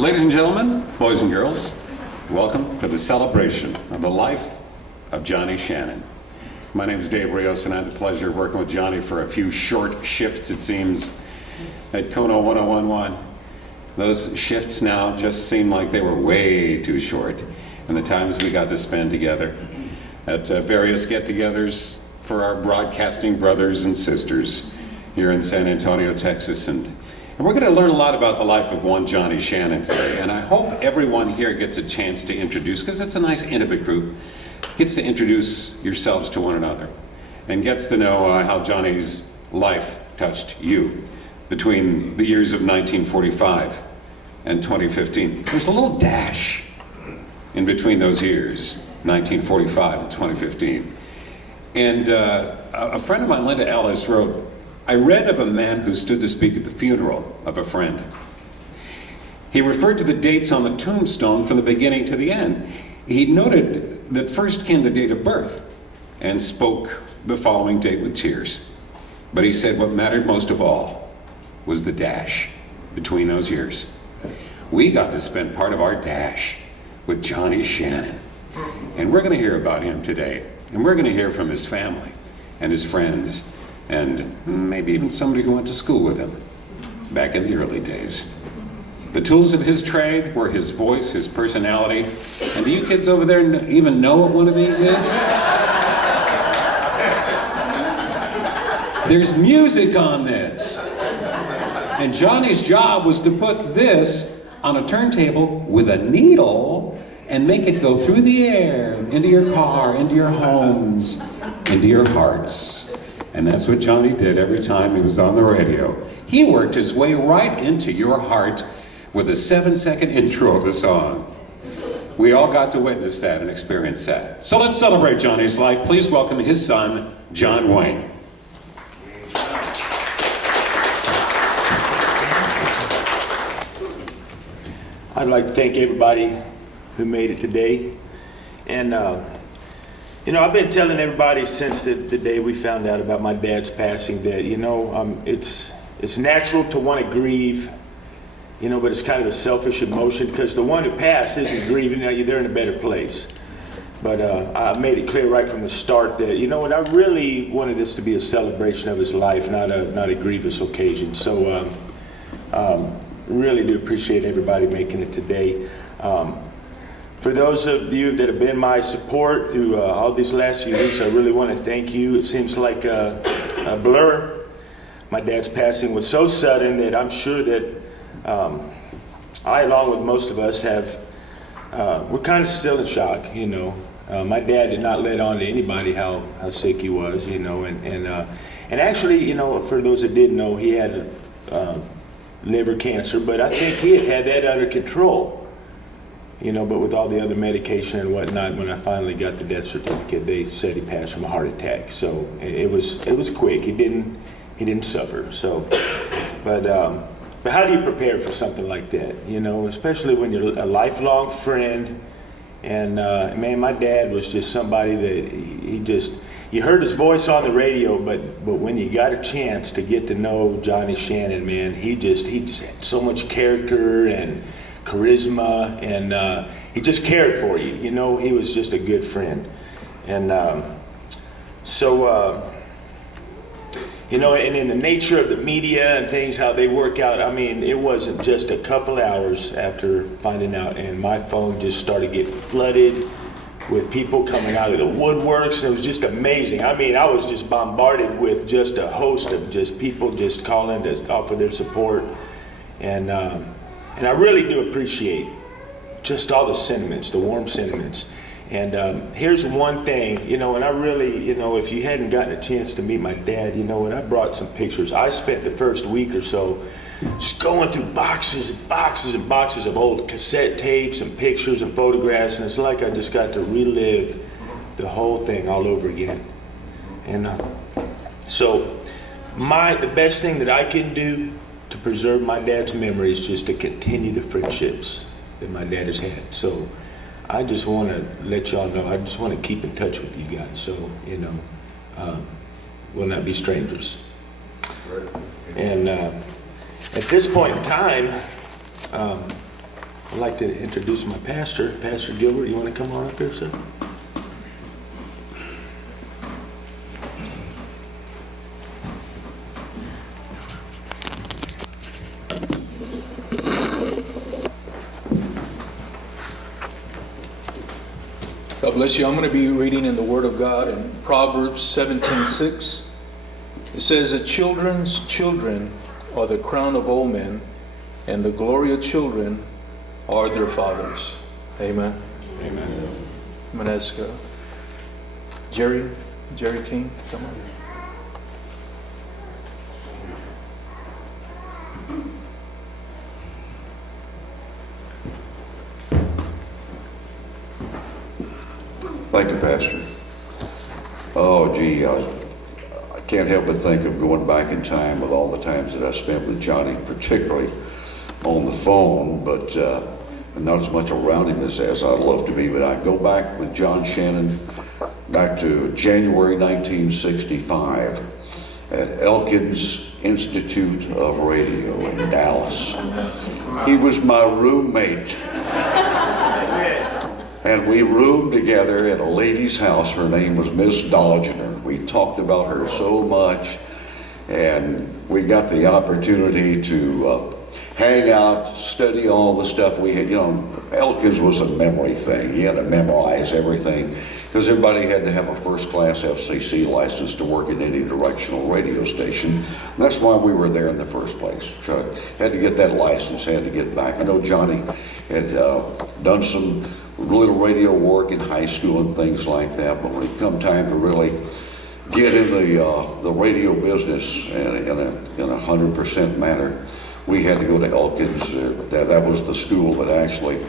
Ladies and gentlemen, boys and girls, welcome to the celebration of the life of Johnny Shannon. My name is Dave Rios, and I had the pleasure of working with Johnny for a few short shifts, it seems, at Kono 1011. Those shifts now just seem like they were way too short, and the times we got to spend together at various get-togethers for our broadcasting brothers and sisters here in San Antonio, Texas. And we're going to learn a lot about the life of one Johnny Shannon today. And I hope everyone here gets a chance to introduce, because it's a nice intimate group, gets to introduce yourselves to one another and gets to know how Johnny's life touched you between the years of 1945 and 2015. There's a little dash in between those years, 1945 and 2015. And a friend of mine, Linda Ellis, wrote, "I read of a man who stood to speak at the funeral of a friend. He referred to the dates on the tombstone from the beginning to the end. He noted that first came the date of birth and spoke the following date with tears. But he said what mattered most of all was the dash between those years." We got to spend part of our dash with Johnny Shannon. And we're going to hear about him today. And we're going to hear from his family and his friends and maybe even somebody who went to school with him back in the early days. The tools of his trade were his voice, his personality. And do you kids over there even know what one of these is? There's music on this. And Johnny's job was to put this on a turntable with a needle and make it go through the air, into your car, into your homes, into your hearts. And that's what Johnny did every time he was on the radio. He worked his way right into your heart with a 7-second intro of the song. We all got to witness that and experience that. So let's celebrate Johnny's life. Please welcome his son, John Wayne. I'd like to thank everybody who made it today. And, you know, I've been telling everybody since the day we found out about my dad's passing that, you know, it's natural to want to grieve, you know, but it's kind of a selfish emotion because the one who passed isn't grieving. Now they're in a better place. But I made it clear right from the start that, you know what, I really wanted this to be a celebration of his life, not a grievous occasion. So really do appreciate everybody making it today. For those of you that have been my support through all these last few weeks, I really want to thank you. It seems like a blur. My dad's passing was so sudden that I'm sure that I, along with most of us, we're kind of still in shock, you know. My dad did not let on to anybody how sick he was, you know, and actually, you know, for those that didn't know, he had liver cancer, but I think he had that under control. You know, but with all the other medication and whatnot, when I finally got the death certificate, they said he passed from a heart attack. So it was quick. He didn't suffer. So, but how do you prepare for something like that? You know, especially when you're a lifelong friend. And man, my dad was just somebody that you heard his voice on the radio, but when you got a chance to get to know Johnny Shannon, man, he just had so much character and charisma, and he just cared for you. You know, he was just a good friend. And you know, and in the nature of the media and things, how they work out, I mean, it wasn't just a couple hours after finding out, and my phone just started getting flooded with people coming out of the woodworks. It was just amazing. I mean, I was just bombarded with just a host of just people just calling to offer their support. And I really do appreciate just all the sentiments, the warm sentiments. And here's one thing, you know, and I really, you know, if you hadn't gotten a chance to meet my dad, you know what, I brought some pictures. I spent the first week or so just going through boxes and boxes and boxes of old cassette tapes and pictures and photographs, and it's like I just got to relive the whole thing all over again. And so the best thing that I can do to preserve my dad's memory is just to continue the friendships that my dad has had. So I just want to let y'all know, I just want to keep in touch with you guys. So, you know, we'll not be strangers. And at this point in time, I'd like to introduce my pastor, Pastor Gilbert. You want to come on up here, sir? God bless you. I'm going to be reading in the Word of God in Proverbs 17:6. It says that children's children are the crown of old men, and the glory of children are their fathers. Amen. Amen. I'm going to ask Jerry King, come on. Thank you, Pastor. Oh, gee, I can't help but think of going back in time with all the times that I spent with Johnny, particularly on the phone, but not as much around him as I'd love to be. But I go back with John Shannon back to January 1965 at Elkins Institute of Radio in Dallas. He was my roommate. And we roomed together at a lady's house. Her name was Miss Dodgener. We talked about her so much, and we got the opportunity to hang out, study all the stuff we had. You know, Elkins was a memory thing. You had to memorize everything because everybody had to have a first-class FCC license to work in any directional radio station. And that's why we were there in the first place. So had to get that license, had to get back. I know Johnny had done some little radio work in high school and things like that, but when it come time to really get in the radio business in a 100% manner, we had to go to Elkins. That was the school that actually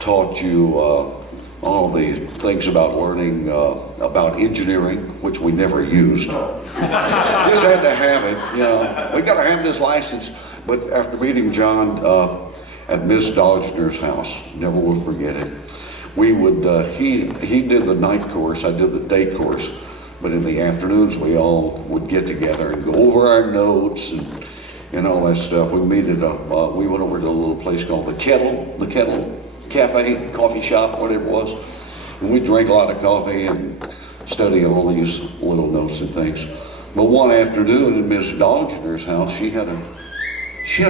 taught you all the things about learning about engineering, which we never used. Just had to have it, you know. We got to have this license. But after meeting John at Miss Dodgener's house, never will forget it. We would, he did the night course, I did the day course, but in the afternoons we all would get together and go over our notes and all that stuff. We went over to a little place called the Kettle Cafe, coffee shop, whatever it was, and we drank a lot of coffee and studied all these little notes and things. But one afternoon in Miss Dodgener's house, she had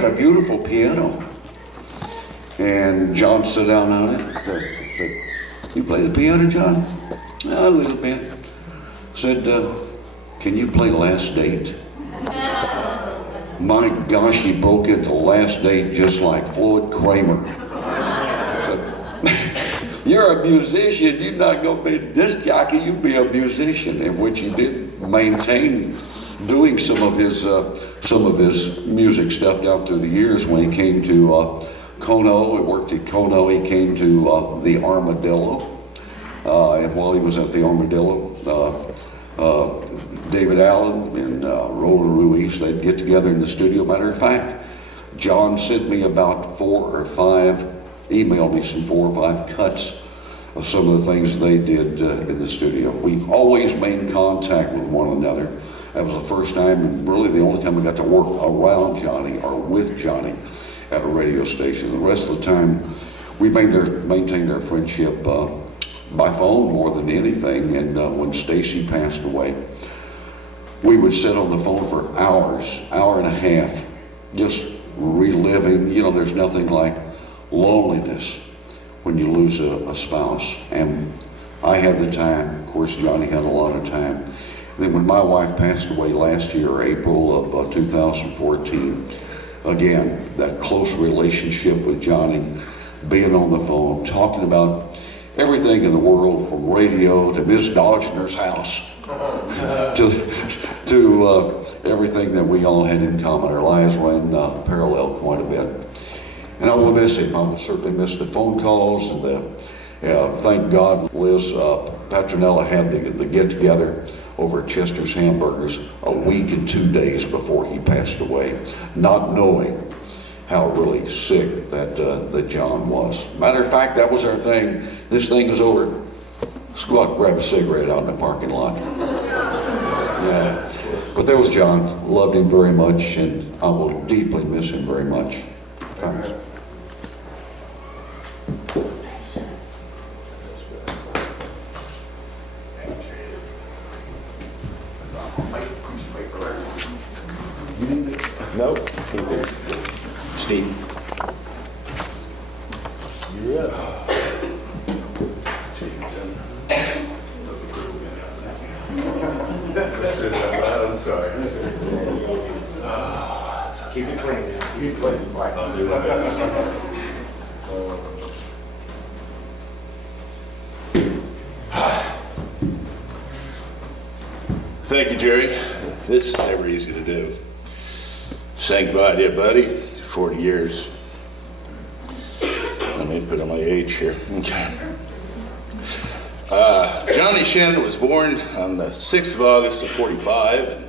a beautiful piano. And John sat down on it. Said, "You play the piano, John?" "A little bit." Said, "Can you play Last Date?" My gosh, he broke into Last Date just like Floyd Kramer. Said, "You're a musician. You're not going to be a disc jockey. You be a musician." In which he did maintain doing some of his music stuff down through the years. When he came to Kono, he worked at Kono. He came to the Armadillo, and while he was at the Armadillo, David Allen and Roland Ruiz, they'd get together in the studio. Matter of fact, John sent me about emailed me some 4 or 5 cuts of some of the things they did in the studio. We always made contact with one another. That was the first time, and really the only time we got to work around Johnny or with Johnny at a radio station. The rest of the time, we maintained our friendship by phone more than anything. And when Stacy passed away, we would sit on the phone for hours, hour and a half, just reliving. You know, there's nothing like loneliness when you lose a spouse. And I had the time. Of course, Johnny had a lot of time. And then when my wife passed away last year, April of 2014, again, that close relationship with Johnny, being on the phone, talking about everything in the world, from radio to Miss Dodgener's house, to everything that we all had in common. Our lives ran parallel quite a bit. And I will miss him. I will certainly miss the phone calls and thank God Liz Petronella had the get-together over at Chester's Hamburgers a week and 2 days before he passed away, not knowing how really sick that John was. Matter of fact, that was our thing. This thing is over. Let's go out and grab a cigarette out in the parking lot. Yeah. But there was John. Loved him very much, and I will deeply miss him very much. Thanks. Nope. Steve. You're up. I'm sorry. Keep it clean. Keep it clean. Right. I'll do my best. Thank you, Jerry. This is never easy to do. Saying goodbye to you, buddy. 40 years. Let me put on my age here. Okay. Johnny Shannon was born on the 6th of August of 45.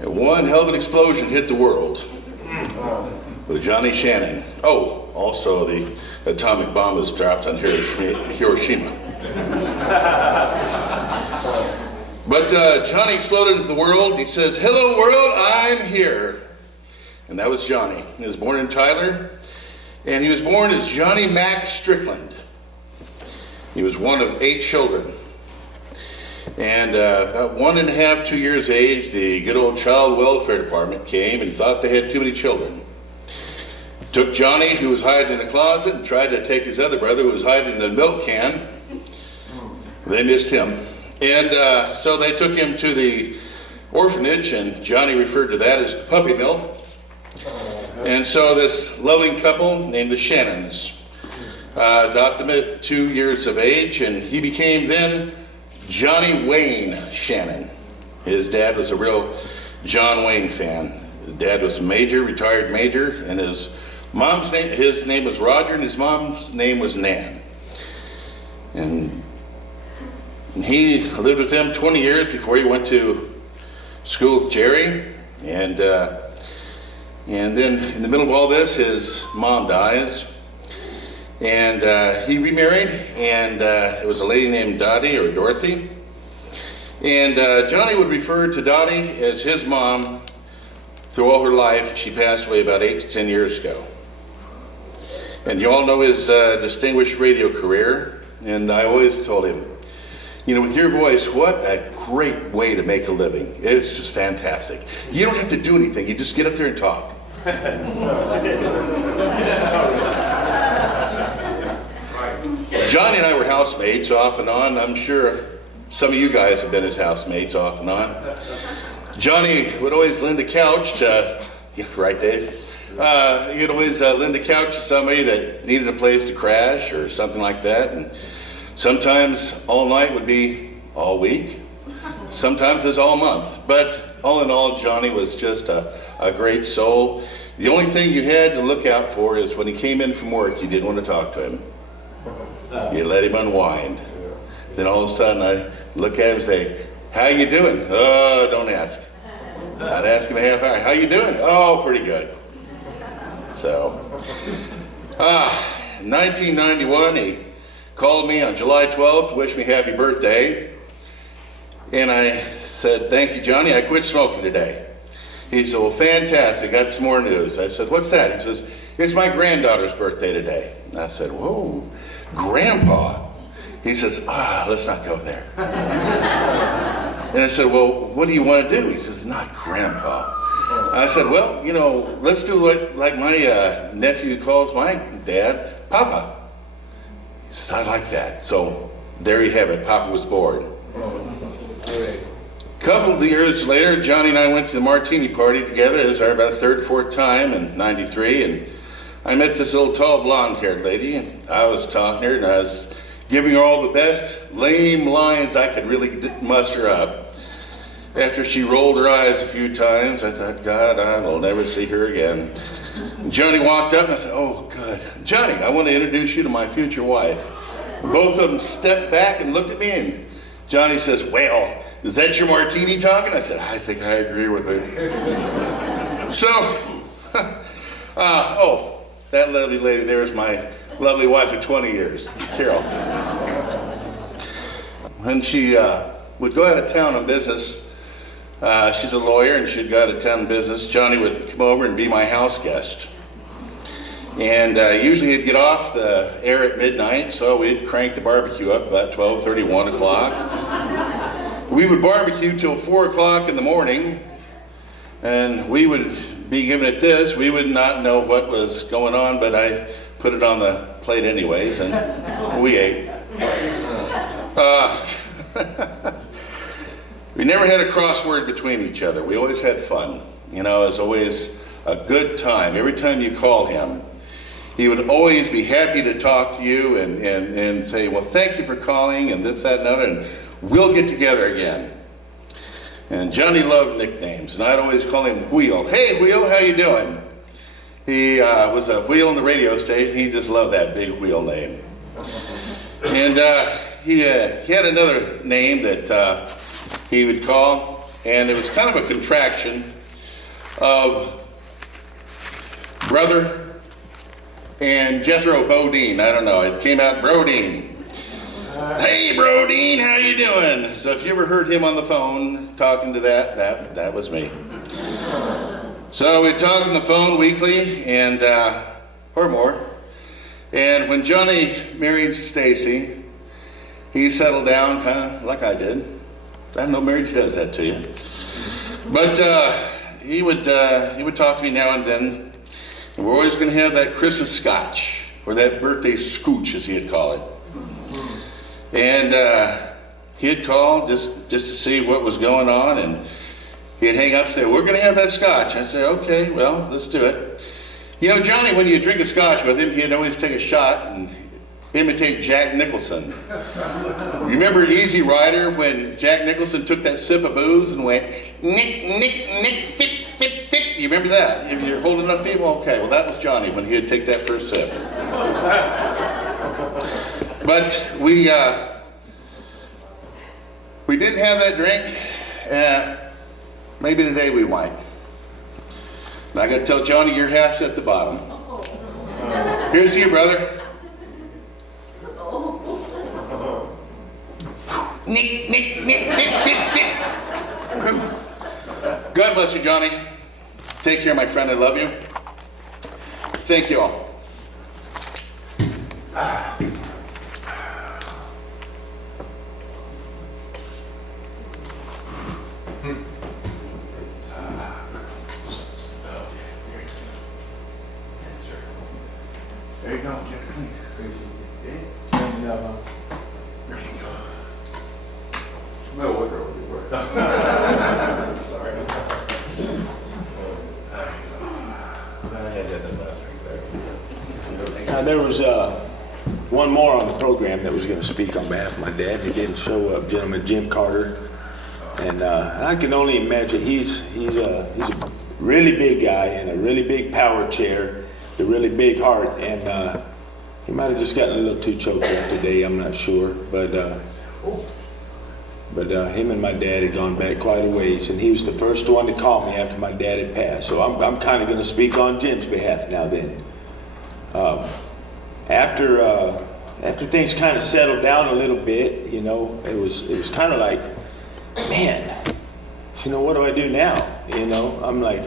And one hell of an explosion hit the world with Johnny Shannon. Oh, also the atomic bomb was dropped on Hiroshima. But Johnny exploded into the world. He says, "Hello world, I'm here." And that was Johnny. He was born in Tyler, and he was born as Johnny Mack Strickland. He was one of 8 children. And about 1.5, 2 years of age, the good old child welfare department came and thought they had too many children. Took Johnny, who was hiding in a closet, and tried to take his other brother, who was hiding in a milk can. They missed him. And so they took him to the orphanage, and Johnny referred to that as the puppy mill. And so this loving couple named the Shannons adopted him at 2 years of age, and he became then Johnny Wayne Shannon. His dad was a real John Wayne fan. His dad was a major, retired major, and his name was Roger, and his mom's name was Nan. And he lived with them 20 years before he went to school with Jerry. And then in the middle of all this, his mom dies. And he remarried, and it was a lady named Dottie or Dorothy. And Johnny would refer to Dottie as his mom through all her life. She passed away about 8 to 10 years ago. And you all know his distinguished radio career. And I always told him, you know, with your voice, what a great way to make a living. It's just fantastic. You don't have to do anything. You just get up there and talk. Johnny and I were housemates off and on. I'm sure some of you guys have been his housemates off and on. Johnny would always lend a couch to, yeah, right, Dave? He'd always lend a couch to somebody that needed a place to crash or something like that. And sometimes all night would be all week. Sometimes it's all month. But all in all, Johnny was just a great soul. The only thing you had to look out for is when he came in from work, you didn't want to talk to him. You let him unwind. Then all of a sudden I look at him and say, "How you doing?" "Oh, don't ask." I'd ask him a half hour, "How you doing?" "Oh, pretty good." So, in 1991, he called me on July 12th to wish me happy birthday. And I said, "Thank you, Johnny. I quit smoking today." He said, "Well, fantastic. Got some more news." I said, "What's that?" He says, "It's my granddaughter's birthday today." And I said, "Whoa, Grandpa?" He says, "Let's not go there." And I said, "Well, what do you want to do?" He says, "Not Grandpa." I said, "Well, you know, let's do like my nephew calls my dad, Papa." He says, "I like that." So there you have it. Papa was born. A couple of years later, Johnny and I went to the martini party together. It was about a third, fourth time in '93, and I met this little tall blonde-haired lady, and I was talking to her, and I was giving her all the best lame lines I could really muster up. After she rolled her eyes a few times, I thought, God, I will never see her again. And Johnny walked up, and I said, "Oh, good. Johnny, I want to introduce you to my future wife." Both of them stepped back and looked at me, and Johnny says, "Well, is that your martini talking?" I said, "I think I agree with it." So, that lovely lady there is my lovely wife of 20 years, Carol. When she would go out of town on business, she's a lawyer, and she'd go out of town on business, Johnny would come over and be my house guest. And usually he'd get off the air at midnight, so we'd crank the barbecue up about 12:30, 1 o'clock. We would barbecue till 4 o'clock in the morning. and we would be given it this. We would not know what was going on, but I put it on the plate anyways, and we ate. We never had a crossword between each other. We always had fun. You know, it was always a good time. Every time you call him, he would always be happy to talk to you and say, well, thank you for calling, and this, that, and other, and we'll get together again. And Johnny loved nicknames, and I'd always call him Wheel. Hey, Wheel, how you doing? He was a wheel in the radio station. He just loved that big Wheel name. And he had another name that he would call, and it was kind of a contraction of Brother and Jethro Bodine. I don't know. It came out Brodine. Hey, Brodine, how you doing? So if you ever heard him on the phone talking to that was me. So we'd talk on the phone weekly, and or more. And when Johnny married Stacy, he settled down kind of like I did. I know marriage does that to you. But he would talk to me now and then. And we're always going to have that Christmas scotch, or that birthday scooch, as he'd call it. And he'd call just to see what was going on, and he'd hang up and say, we're going to have that scotch. I said, okay, well, let's do it. You know, Johnny, when you drink a scotch with him, he'd always take a shot and imitate Jack Nicholson. Remember Easy Rider when Jack Nicholson took that sip of booze and went, nick, nick, nick, fit, fit, fit? You remember that? If you're holding enough people, okay. Well, that was Johnny when he'd take that first sip. But we didn't have that drink. Maybe today we might. And I got to tell Johnny, your half's at the bottom. Here's to you, brother. Nick, Nick, Nick, Nick, Nick, Nick. God bless you, Johnny. Take care, my friend. I love you. Thank you all. There you go. Get it clean. There you go. No, what girl would you work? Sorry. I had that last week there. There was one more on the program that was going to speak on behalf of my dad. He didn't show up, gentleman Jim Carter. And I can only imagine he's a really big guy in a really big power chair, the really big heart, and he might have just gotten a little too choked up today. I'm not sure, but him and my dad had gone back quite a ways, and he was the first one to call me after my dad had passed. So I'm kind of going to speak on Jim's behalf now. Then, after things kind of settled down a little bit, you know, it was kind of like, man, you know, what do I do now? You know, I'm like,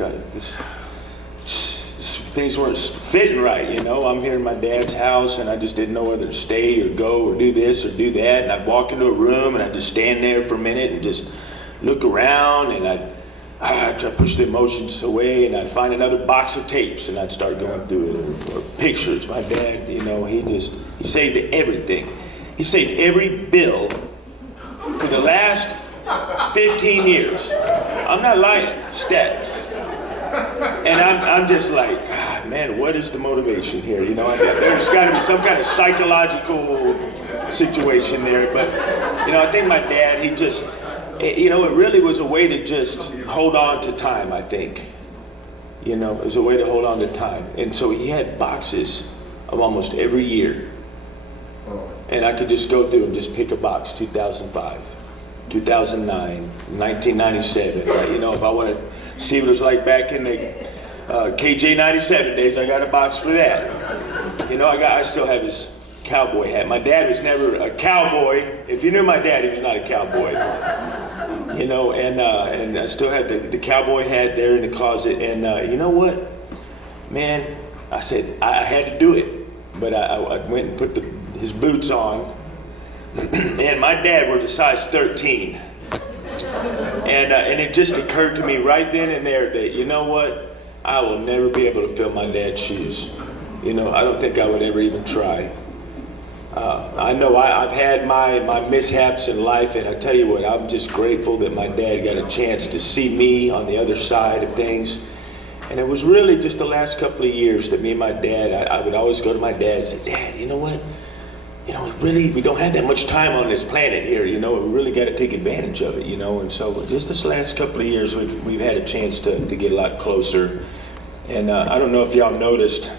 things weren't fitting right, you know. I'm here in my dad's house, and I just didn't know whether to stay or go or do this or do that. And I'd walk into a room, and I'd just stand there for a minute and just look around, and I'd try to push the emotions away, and I'd find another box of tapes, and I'd start going through it, or pictures. My dad, you know, he saved everything. He saved every bill for the last 15 years. I'm not lying. Stats. And I'm just like, God, man, what is the motivation here? You know, there's got to be some kind of psychological situation there. But, you know, I think my dad, he just, you know, it really was a way to just hold on to time, I think. You know, it was a way to hold on to time. And so he had boxes of almost every year. And I could just go through and just pick a box, 2005, 2009, 1997. You know, if I want to see what it was like back in the KJ 97 days, I got a box for that. You know, I still have his cowboy hat. My dad was never a cowboy. If you knew my dad, he was not a cowboy. You know, and I still have the cowboy hat there in the closet. And you know what, man? I said I had to do it, but I went and put his boots on. And my dad was a size 13. And it just occurred to me right then and there that, you know what, I will never be able to fill my dad's shoes. You know, I don't think I would ever even try. I know I've had my mishaps in life, and I tell you what, I'm just grateful that my dad got a chance to see me on the other side of things. And it was really just the last couple of years that me and my dad, I would always go to my dad and say, Dad, you know what? You know, we don't have that much time on this planet here, you know, we really got to take advantage of it, you know. And so just this last couple of years, we've had a chance to get a lot closer. And I don't know if y'all noticed,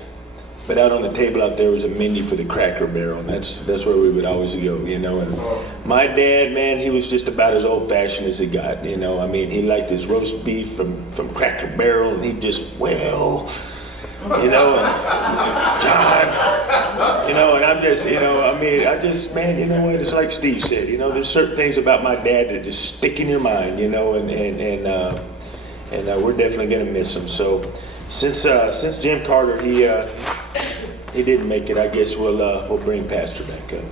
but out on the table out there was a menu for the Cracker Barrel, and that's where we would always go, you know. And my dad, man, he was just about as old-fashioned as it got, you know. I mean, he liked his roast beef from Cracker Barrel, and he just, well, you know, and John, you know, and I'm just, you know, I mean, man, you know what, it's like Steve said, you know, there's certain things about my dad that just stick in your mind, you know, and we're definitely going to miss him. So since Jim Carter, he didn't make it, I guess we'll bring Pastor back up.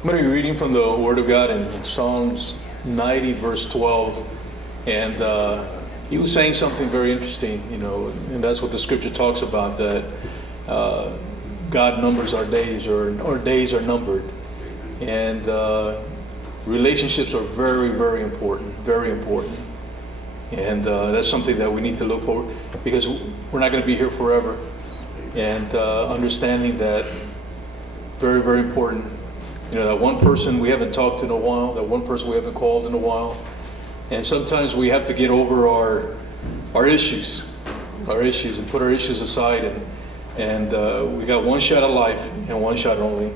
I'm going to be reading from the Word of God in Psalms 90, verse 12. And he was saying something very interesting, you know, and that's what the scripture talks about, that God numbers our days, or our days are numbered. And relationships are very, very important, very important. And that's something that we need to look for, because we're not going to be here forever. And understanding that, very, very important. You know, that one person we haven't talked to in a while, that one person we haven't called in a while. And sometimes we have to get over our issues, and put our issues aside. And we got one shot at life, and one shot only.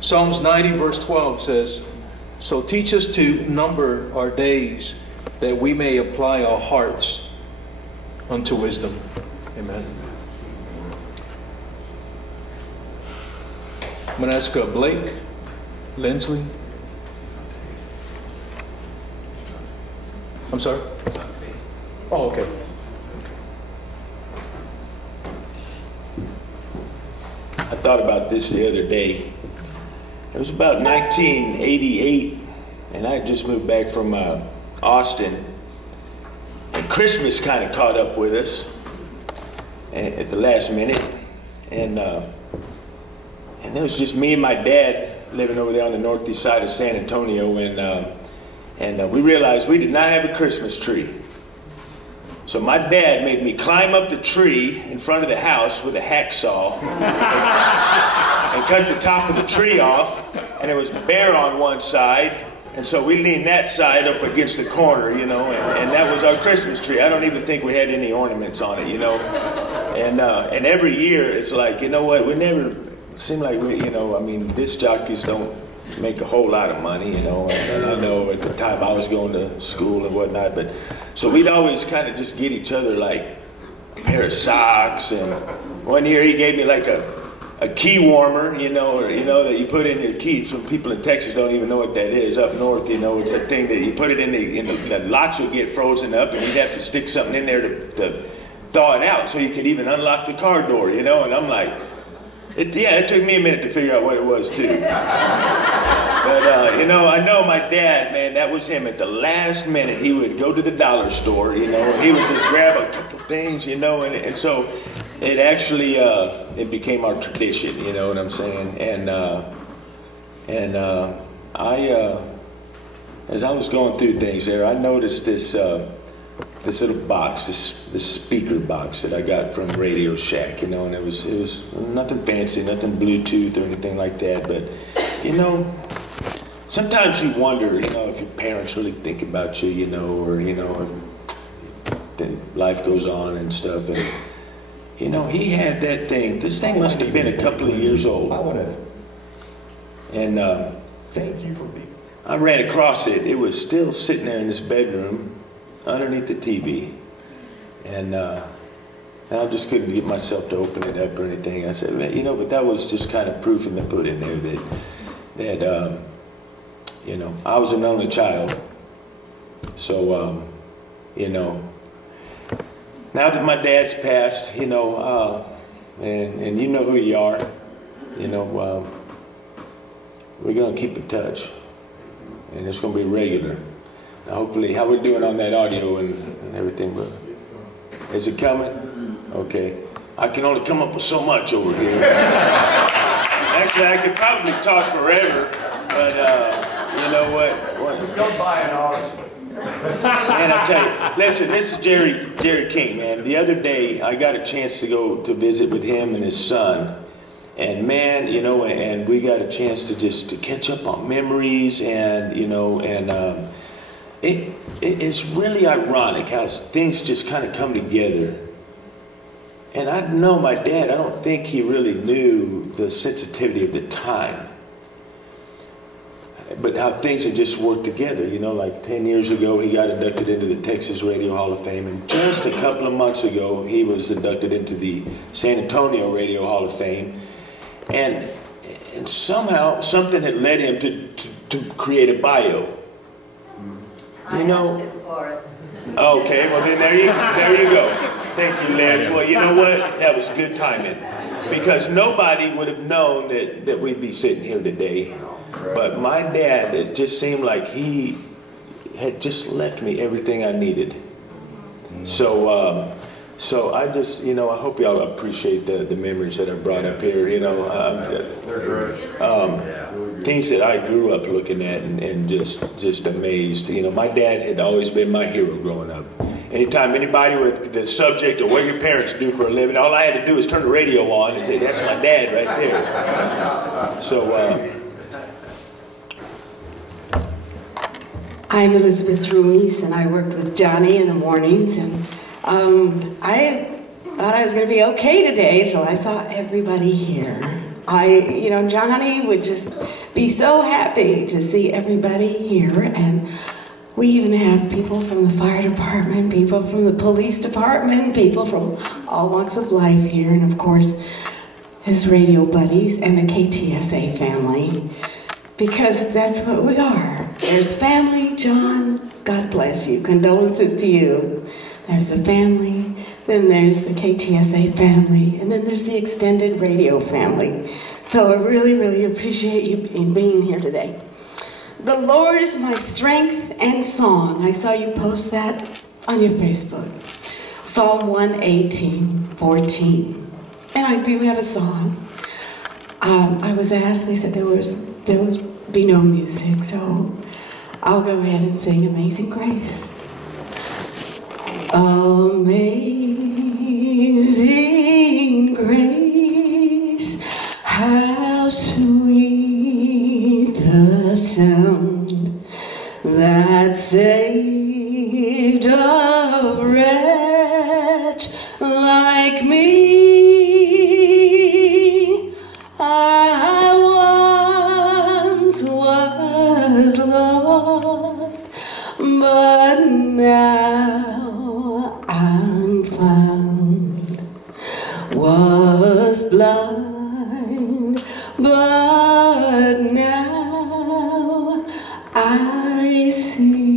Psalms 90, verse 12 says, "So teach us to number our days, that we may apply our hearts unto wisdom." Amen. I'm going to ask Blake Lindsley. I'm sorry? Oh, okay. I thought about this the other day. It was about 1988, and I had just moved back from Austin. And Christmas kind of caught up with us at the last minute. And it was just me and my dad living over there on the northeast side of San Antonio, and we realized we did not have a Christmas tree. So my dad made me climb up the tree in front of the house with a hacksaw and cut the top of the tree off, and there was bare on one side, and so we leaned that side up against the corner, you know, and that was our Christmas tree. I don't even think we had any ornaments on it, you know. And every year it's like, you know what, we never... It seemed like we, you know, I mean, disc jockeys don't make a whole lot of money, you know, and I know at the time I was going to school and whatnot, but so we'd always kind of just get each other like a pair of socks, and one year he gave me like a key warmer, you know, or, you know, that you put in your keys. Some people in Texas don't even know what that is. Up north, you know, it's a thing that you put it in the locks will get frozen up, and you'd have to stick something in there to thaw it out so you could even unlock the car door, you know, and I'm like, it took me a minute to figure out what it was, too. But, you know, I know my dad, man, that was him. At the last minute, he would go to the dollar store, you know, and he would just grab a couple things, you know, and so it actually, it became our tradition, you know what I'm saying? And as I was going through things there, I noticed this little box, this speaker box that I got from Radio Shack, you know, and it was nothing fancy, nothing Bluetooth or anything like that, but, you know, sometimes you wonder, you know, if your parents really think about you, you know, or, you know, if then life goes on and stuff, and, you know, he had that thing. This thing must have been a couple of years old. And Thank you for being. I ran across it. It was still sitting there in this bedroom underneath the TV, and I just couldn't get myself to open it up or anything. I said, man, you know, but that was just kind of proof in the pudding there that you know, I was an only child, so you know, now that my dad's passed, you know, and you know who you are, you know, we're going to keep in touch. And it's going to be regular. Now, hopefully, how we're doing on that audio and everything, but is it coming? Okay. I can only come up with so much over here. Actually, I could probably talk forever, but you know what? Come by an artist. Man, I tell you, listen, this is Jerry King, man. The other day, I got a chance to go to visit with him and his son. And man, you know, and we got a chance to catch up on memories, and you know, and it's really ironic how things just kind of come together. And I know my dad, I don't think he really knew the sensitivity of the time, but how things had just worked together. You know, like 10 years ago, he got inducted into the Texas Radio Hall of Fame, and just a couple of months ago, he was inducted into the San Antonio Radio Hall of Fame. And somehow something had led him to create a bio. You know. Okay, well then there you go. Thank you, Liz. Well, you know what? That was good timing, because nobody would have known that we'd be sitting here today. But my dad, it just seemed like he had just left me everything I needed. So I just, you know, I hope y'all appreciate the memories that I brought up here. You know, things that I grew up looking at and just amazed. You know, my dad had always been my hero growing up. Anytime anybody with the subject of what your parents do for a living, all I had to do was turn the radio on and say, "That's my dad right there." So. I'm Elizabeth Ruiz, and I worked with Johnny in the mornings, and I thought I was going to be okay today till I saw everybody here. You know, Johnny would just be so happy to see everybody here, and we even have people from the fire department, people from the police department, people from all walks of life here, and of course, his radio buddies and the KTSA family, because that's what we are. There's family, John, God bless you, condolences to you. There's a family, then there's the KTSA family, and then there's the extended radio family. So I really, really appreciate you being here today. The Lord is my strength and song. I saw you post that on your Facebook. Psalm 118:14. And I do have a song. I was asked, they said there would be no music, so I'll go ahead and sing Amazing Grace. Amazing grace, how sweet the sound that saved a wretch like me. I once was lost, but now I'm found. Was blind, but now I see.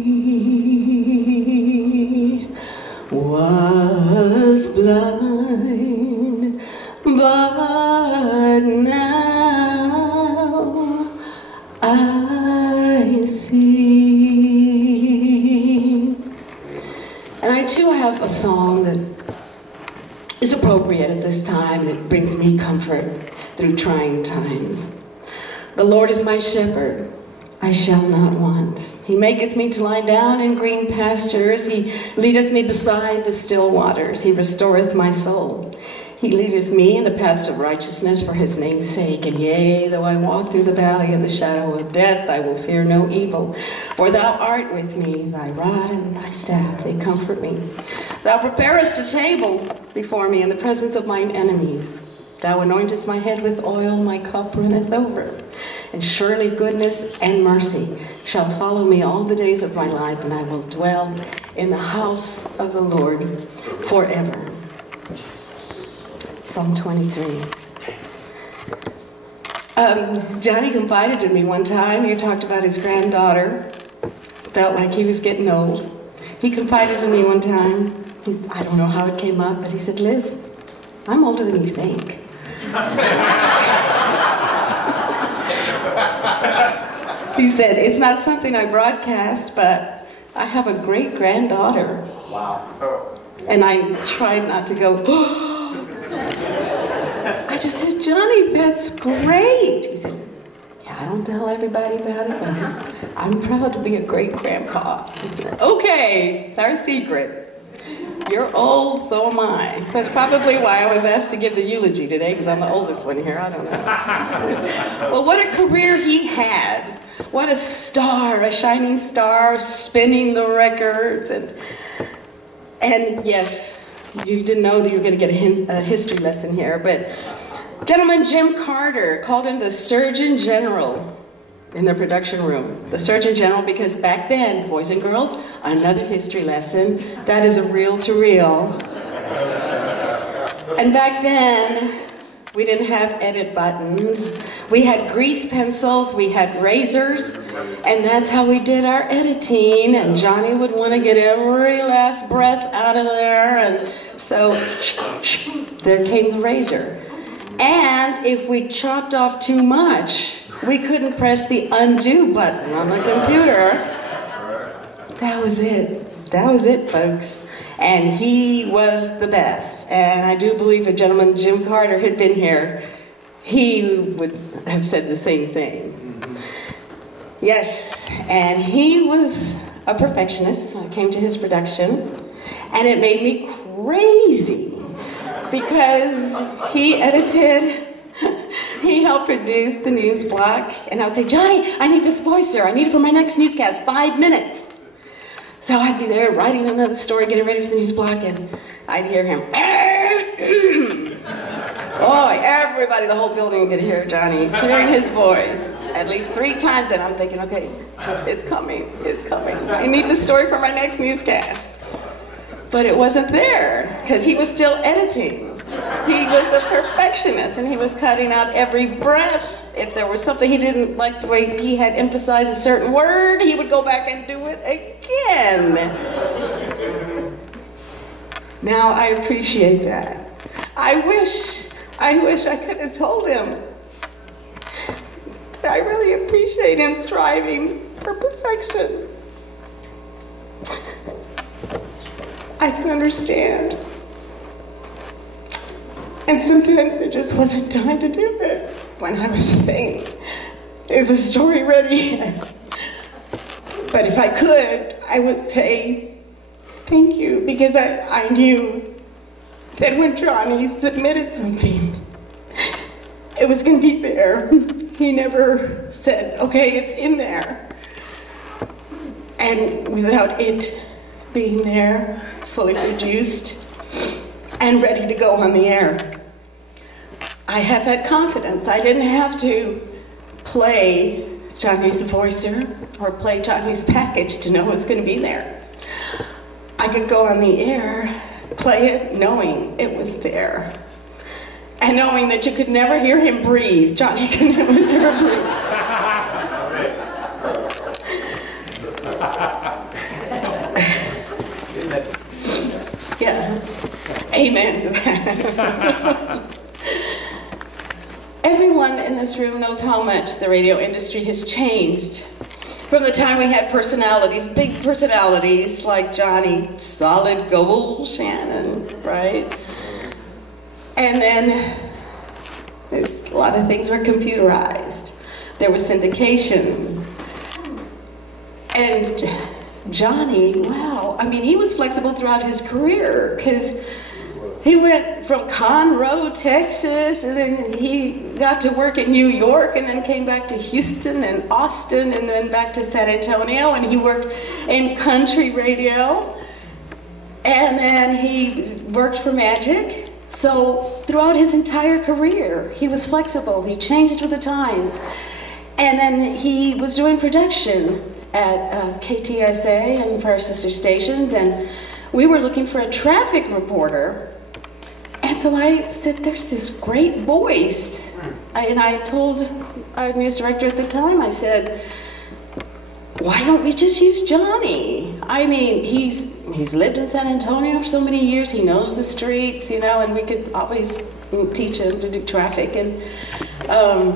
Was blind, but now I see. And I too have a song that is appropriate at this time, and it brings me comfort through trying times. The Lord is my shepherd, I shall not want. He maketh me to lie down in green pastures. He leadeth me beside the still waters. He restoreth my soul. He leadeth me in the paths of righteousness for his name's sake. And yea, though I walk through the valley of the shadow of death, I will fear no evil. For thou art with me, thy rod and thy staff, they comfort me. Thou preparest a table before me in the presence of mine enemies. Thou anointest my head with oil, my cup runneth over. And surely goodness and mercy shall follow me all the days of my life, and I will dwell in the house of the Lord forever. Psalm 23. Johnny confided in me one time. You talked about his granddaughter. Felt like he was getting old. He confided in me one time. I don't know how it came up, but he said, Liz, I'm older than you think. He said, it's not something I broadcast, but I have a great-granddaughter. Wow. And I tried not to go, I just said, Johnny, that's great. He said, yeah, I don't tell everybody about it, but I'm proud to be a great-grandpa. Okay, it's our secret. You're old, so am I. That's probably why I was asked to give the eulogy today, because I'm the oldest one here, I don't know. Well, what a career he had. What a star, a shining star, spinning the records. And yes, you didn't know that you were going to get a history lesson here, but gentleman Jim Carter called him the Surgeon General in the production room. The Surgeon General, because back then, boys and girls, another history lesson, that is a reel-to-reel. And back then, we didn't have edit buttons. We had grease pencils, we had razors, and that's how we did our editing. And Johnny would want to get every last breath out of there, and so there came the razor. And if we chopped off too much, we couldn't press the undo button on the computer. That was it. That was it, folks. And he was the best. And I do believe if gentleman Jim Carter had been here, he would have said the same thing. Yes, and he was a perfectionist when it came to his production. And it made me crazy because he edited. He helped produce the news block, and I would say, Johnny, I need this voicer. I need it for my next newscast, 5 minutes. So I'd be there writing another story, getting ready for the news block, and I'd hear him. Oh, everybody, the whole building could hear Johnny hearing his voice at least 3 times, and I'm thinking, okay, it's coming, it's coming. I need the story for my next newscast. But it wasn't there, because he was still editing. He was the perfectionist, and he was cutting out every breath. If there was something he didn't like the way he had emphasized a certain word, he would go back and do it again. Now I appreciate that. I wish I could have told him that I really appreciate him striving for perfection. I can understand. And sometimes there just wasn't time to do it. When I was just saying, is the story ready? But if I could, I would say thank you, because I knew that when Johnny submitted something, it was going to be there. He never said, okay, it's in there. And without it being there, fully produced, and ready to go on the air, I had that confidence. I didn't have to play Johnny's voicer or play Johnny's package to know it was going to be there. I could go on the air, play it, knowing it was there. And knowing that you could never hear him breathe. Johnny could never breathe. Yeah. Amen to that. Everyone in this room knows how much the radio industry has changed. From the time we had personalities, big personalities like Johnny, solid gold Shannon, right? And then a lot of things were computerized. There was syndication. And Johnny, wow, I mean, he was flexible throughout his career, because he went from Conroe, Texas, and then he got to work in New York, and then came back to Houston and Austin, and then back to San Antonio, and he worked in country radio, and then he worked for Magic. So throughout his entire career, he was flexible. He changed with the times. And then he was doing production at KTSA and for our sister stations, and we were looking for a traffic reporter. And so I said, there's this great voice. And I told our news director at the time, I said, why don't we just use Johnny? I mean, he's lived in San Antonio for so many years. He knows the streets, you know, and we could always teach him to do traffic. And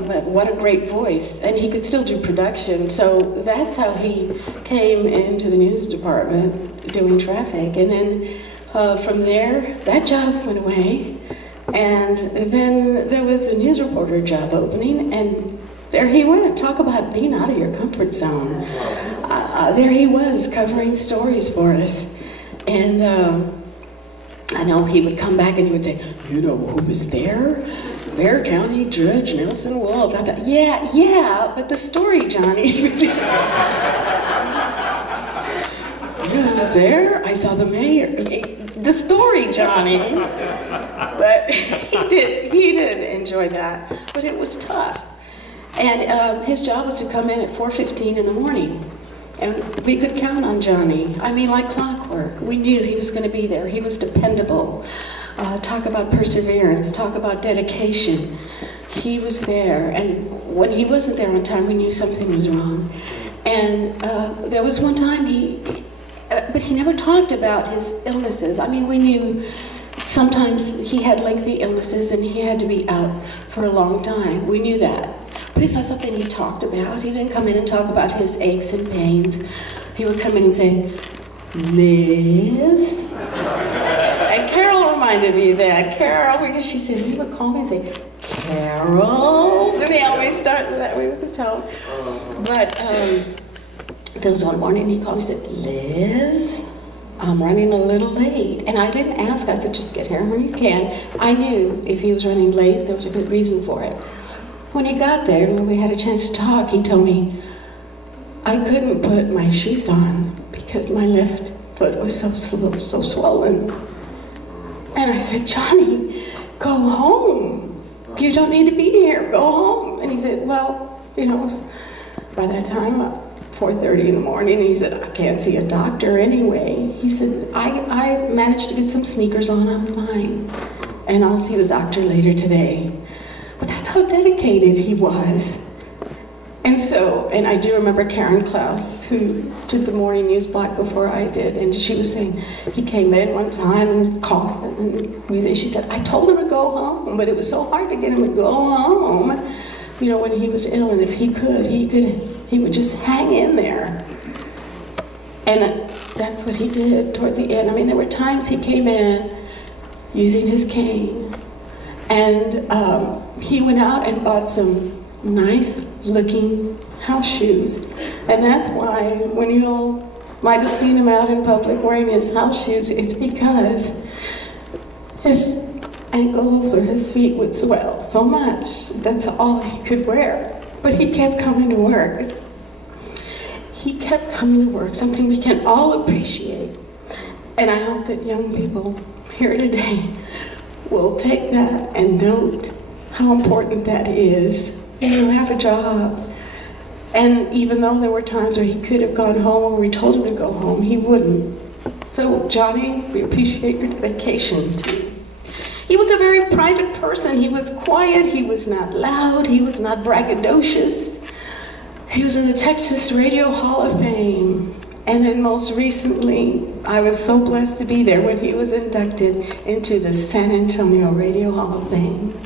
but what a great voice. And he could still do production. So that's how he came into the news department doing traffic. And then from there, that job went away. And then there was a news reporter job opening, and there he went. Talk about being out of your comfort zone. There he was covering stories for us. And I know he would come back and he would say, you know who was there? Bear County Judge Nelson Wolf. I thought, yeah, but the story, Johnny. Who was there? I saw the mayor. The story, Johnny. But he did enjoy that. But it was tough. And his job was to come in at 4:15 in the morning. And we could count on Johnny. I mean, like clockwork. We knew he was going to be there. He was dependable. Talk about perseverance. Talk about dedication. He was there. And when he wasn't there on time, we knew something was wrong. And there was one time but he never talked about his illnesses. I mean, we knew sometimes he had lengthy illnesses and he had to be out for a long time. We knew that. But it's not something he talked about. He didn't come in and talk about his aches and pains. He would come in and say, Liz? And Carol reminded me of that. Carol, because she said, he would call me and say, Carol? Didn't he always start that way with his tone? But there was one morning he called and he said, Liz, I'm running a little late. And I didn't ask. I said, just get here when you can. I knew if he was running late, there was a good reason for it. When he got there and we had a chance to talk, he told me, I couldn't put my shoes on because my left foot was so swollen. And I said, Johnny, go home. You don't need to be here. Go home. And he said, well, you know, by that time, 4:30 in the morning, and he said, I can't see a doctor anyway. He said, I managed to get some sneakers on, I'm fine. And I'll see the doctor later today. But that's how dedicated he was. And I do remember Karen Klaus, who did the morning news block before I did, and she was saying, he came in one time and coughed, and she said, I told him to go home, but it was so hard to get him to go home, you know, when he was ill, and if he would just hang in there. And that's what he did towards the end. I mean, there were times he came in using his cane, and he went out and bought some nice-looking house shoes. And that's why, when you all might have seen him out in public wearing his house shoes, it's because his ankles or his feet would swell so much. That's all he could wear. But he kept coming to work. He kept coming to work, something we can all appreciate. And I hope that young people here today will take that and note how important that is. You have a job. And even though there were times where he could have gone home or we told him to go home, he wouldn't. So, Johnny, we appreciate your dedication too. He was a very private person. He was quiet. He was not loud. He was not braggadocious. He was in the Texas Radio Hall of Fame. And then most recently, I was so blessed to be there when he was inducted into the San Antonio Radio Hall of Fame.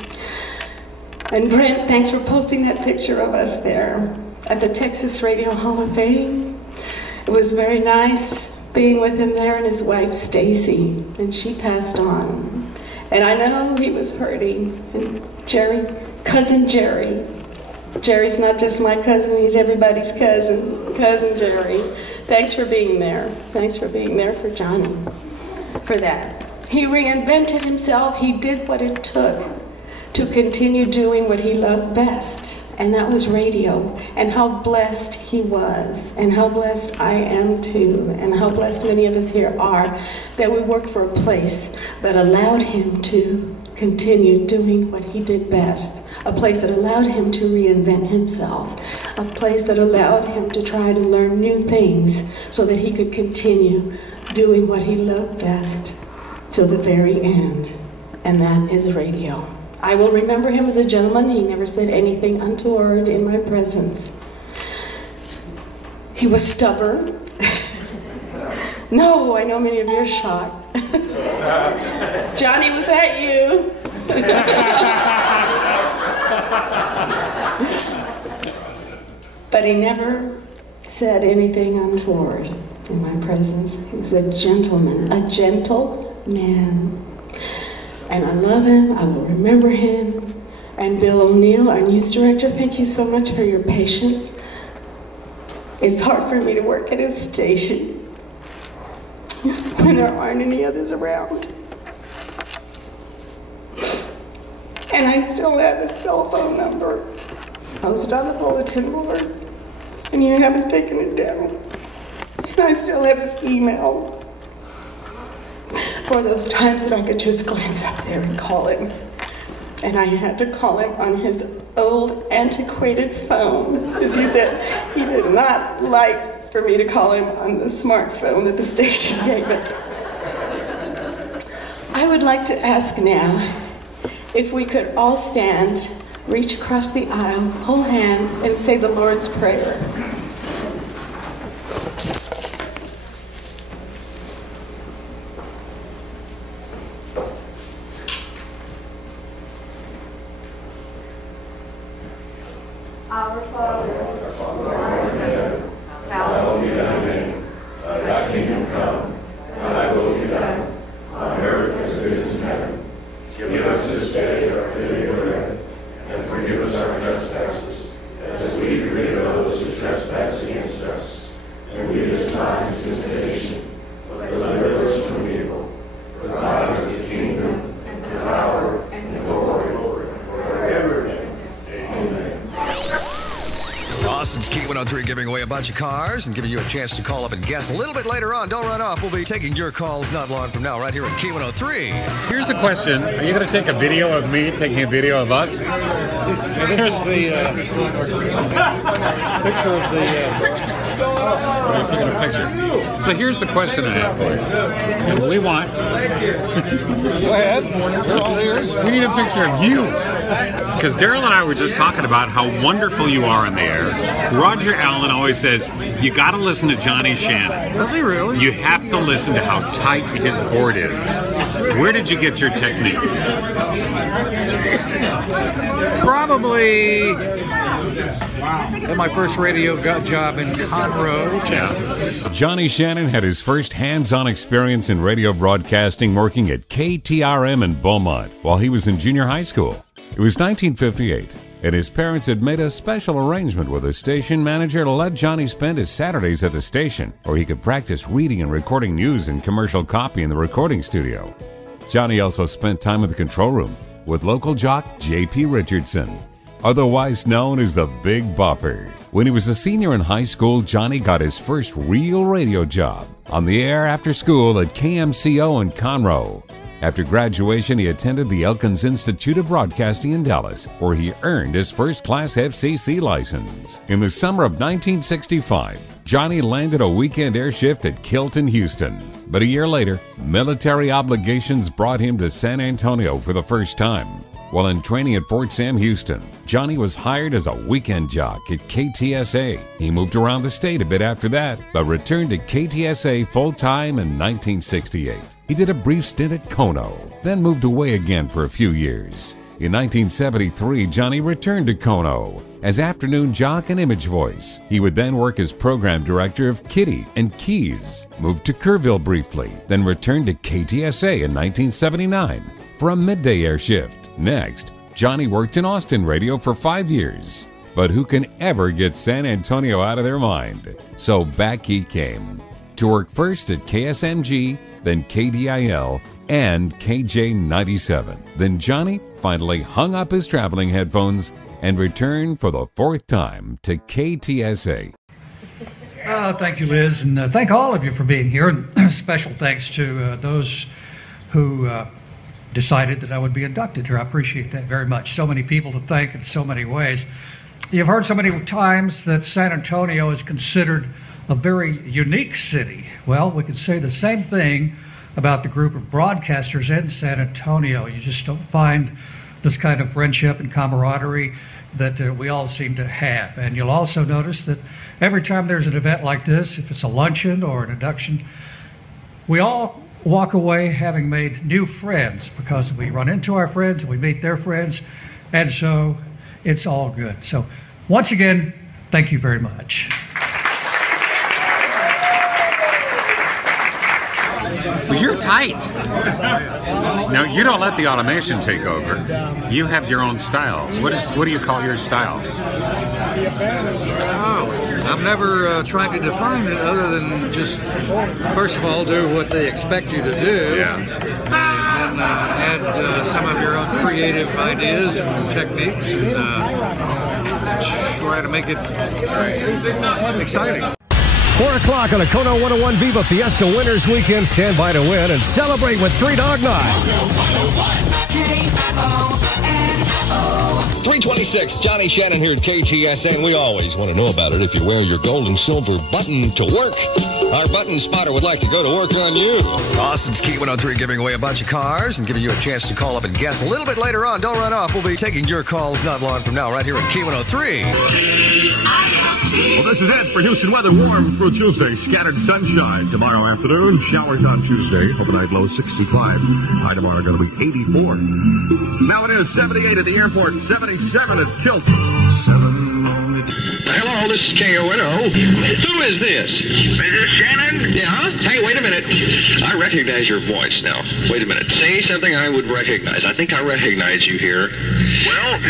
And Brent, thanks for posting that picture of us there at the Texas Radio Hall of Fame. It was very nice being with him there and his wife, Stacy, and she passed on. And I know he was hurting. And cousin Jerry. Jerry's not just my cousin, he's everybody's cousin. Cousin Jerry. Thanks for being there. Thanks for being there for Johnny, for that. He reinvented himself. He did what it took to continue doing what he loved best, and that was radio. And how blessed he was, and how blessed I am too, and how blessed many of us here are that we work for a place that allowed him to continue doing what he did best, a place that allowed him to reinvent himself, a place that allowed him to try to learn new things so that he could continue doing what he loved best till the very end, and that is radio. I will remember him as a gentleman. He never said anything untoward in my presence. He was stubborn. No, I know many of you are shocked. Johnny, was that you? But he never said anything untoward in my presence. He was a gentleman, a gentle man. And I love him, I will remember him. And Bill O'Neill, our news director, thank you so much for your patience. It's hard for me to work at a station when there aren't any others around. And I still have his cell phone number posted on the bulletin board, and you haven't taken it down. And I still have his email for those times that I could just glance up there and call him. And I had to call him on his old antiquated phone, because he said he did not like for me to call him on the smartphone that the station gave it. I would like to ask now if we could all stand, reach across the aisle, hold hands, and say the Lord's Prayer. Our Father, who art in heaven, hallowed be thy name. Thy kingdom come, thy will be done, on earth as it is in heaven. Give us this day our daily bread, and forgive us our trespasses, as we forgive those who trespass against us. And lead us not into temptation, but deliver us from evil. For thine is the kingdom, and the power, and the glory, forever. Amen. Austin's Key 103 giving away a bunch of cars and giving you a chance to call up and guess a little bit later on. Don't run off. We'll be taking your calls not long from now right here at Key 103. Here's the question. Are you going to take a video of me taking a video of us? Here's the picture of the... We're picking a picture. So here's the question I have for you. And we want... Go ahead. They're all ears. We need a picture of you. Because Daryl and I were just talking about how wonderful you are in the air. Roger Allen always says, you got to listen to Johnny Shannon. Does he really? You have to listen to how tight his board is. Where did you get your technique? Probably at my first radio job in Conroe, Texas. Yeah. Johnny Shannon had his first hands-on experience in radio broadcasting working at KTRM in Beaumont while he was in junior high school. It was 1958, and his parents had made a special arrangement with a station manager to let Johnny spend his Saturdays at the station, where he could practice reading and recording news and commercial copy in the recording studio. Johnny also spent time in the control room with local jock J.P. Richardson, otherwise known as the Big Bopper. When he was a senior in high school, Johnny got his first real radio job on the air after school at KMCO in Conroe. After graduation, he attended the Elkins Institute of Broadcasting in Dallas, where he earned his first-class FCC license. In the summer of 1965, Johnny landed a weekend air shift at Kilton, Houston. But a year later, military obligations brought him to San Antonio for the first time. While in training at Fort Sam Houston, Johnny was hired as a weekend jock at KTSA. He moved around the state a bit after that, but returned to KTSA full-time in 1968. He did a brief stint at Kono, then moved away again for a few years. In 1973, Johnny returned to Kono as afternoon jock and image voice. He would then work as program director of Kitty and Keys, moved to Kerrville briefly, then returned to KTSA in 1979 for a midday air shift. Next, Johnny worked in Austin radio for 5 years. But who can ever get San Antonio out of their mind? So back he came to work first at KSMG, then KDIL, and KJ97. Then Johnny finally hung up his traveling headphones and returned for the 4th time to KTSA. Thank you, Liz, and thank all of you for being here. And special thanks to those who decided that I would be inducted here. I appreciate that very much. So many people to thank in so many ways. You've heard so many times that San Antonio is considered a very unique city. Well, we could say the same thing about the group of broadcasters in San Antonio. You just don't find this kind of friendship and camaraderie that we all seem to have. And you'll also notice that every time there's an event like this, if it's a luncheon or an induction, we all walk away having made new friends, because we run into our friends and we meet their friends, and so it's all good. So once again, thank you very much. Well, you're tight. Now, you don't let the automation take over. You have your own style. What do you call your style? Oh, I've never tried to define it other than just, first of all, do what they expect you to do. Yeah. And add some of your own creative ideas and techniques, and try to make it exciting. 4 o'clock on a Kona 101 Viva Fiesta Winners Weekend. Stand by to win and celebrate with 3 Dog Night. 326, Johnny Shannon here at KTSA, and we always want to know about it if you wear your gold and silver button to work. Our button spotter would like to go to work on you. Austin's Key 103 giving away a bunch of cars and giving you a chance to call up and guess a little bit later on. Don't run off. We'll be taking your calls not long from now right here at Key 103. Well, this is it for Houston weather. Warm through Tuesday. Scattered sunshine tomorrow afternoon. Showers on Tuesday. Overnight low 65. High tomorrow going to be 84. Now it is 78 at the airport. 77 at Tilt. Hello, this is KONO. Who is this? Is this Shannon? Yeah? Hey, wait a minute. I recognize your voice now. Wait a minute. Say something I would recognize. I think I recognize you here. Well,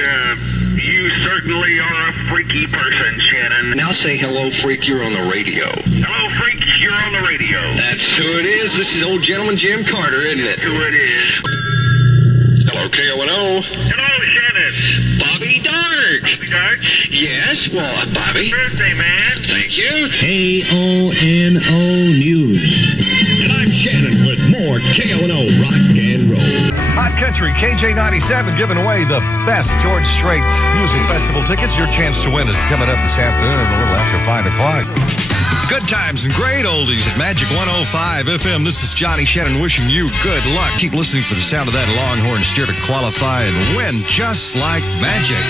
you certainly are a freaky person, Shannon. Now say hello, freak, you're on the radio. Hello, freak, you're on the radio. That's who it is. This is old gentleman Jim Carter, isn't it? Who it is. Hello, KONO. Hello, Shannon. Bobby Dark. Bobby Dark? Yes, well, Bobby. Birthday, man. Thank you. KONO News. And I'm Shannon with more KONO rock and roll. Hot Country KJ97 giving away the best George Strait Music Festival tickets. Your chance to win is coming up this afternoon a little after 5 o'clock. Good times and great oldies at Magic 105 FM. This is Johnny Shannon wishing you good luck. Keep listening for the sound of that Longhorn steer to qualify and win just like magic.